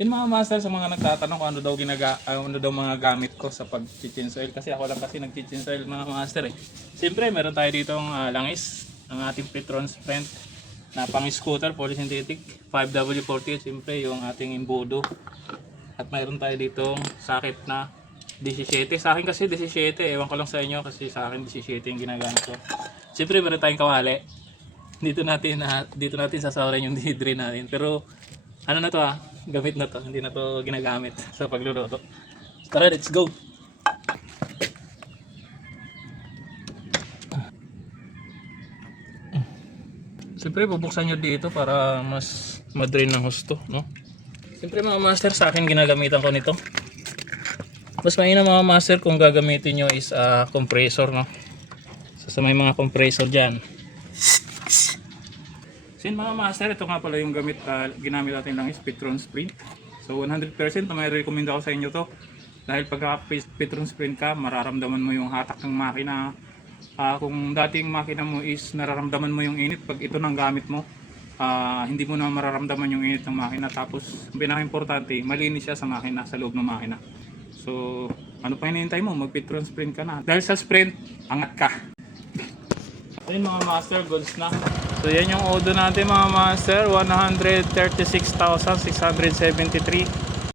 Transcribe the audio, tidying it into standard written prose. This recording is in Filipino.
Yun mga master, sa mga nagtatanong kung ano daw mga gamit ko sa pag-change oil. Kasi ako lang kasi nag-change oil mga master eh. Siyempre meron tayo ditong langis, ang ating Petron Sprint na pang scooter, polysynthetic 5W48. Siyempre yung ating imbudo. At mayroon tayo ditong sakit na 17. Sa akin kasi 17, ewan ko lang sa inyo kasi sa akin 17 yung ginagamit ko. Siyempre meron tayong kawali. Dito natin sasawarin yung dihidri natin. Pero ano na to gamit na to, hindi na to ginagamit sa pagluluto. Tara, let's go. Siyempre bubuksan nyo dito para mas madrain ng husto, no? Siyempre mga master, sa akin ginagamitan ko nito. Mas mainam mga master kung gagamitin nyo is compressor, no? So, sa may mga compressor dyan. So yun mga master, ito nga pala yung ginamit natin lang is Petron Sprint. So 100% na may recommend ako sa inyo to. Dahil pagka Petron Sprint ka, mararamdaman mo yung hatak ng makina. Kung dating makina mo is nararamdaman mo yung init, pag ito nang gamit mo, hindi mo na mararamdaman yung init ng makina. Tapos pinaka-importante, malinis siya sa makina, sa loob ng makina. So ano pa hinihintay mo? Mag Petron Sprint ka na. Dahil sa Sprint, angat ka. So yun mga master, goods na. So yan yung odo natin mga master, 136,673.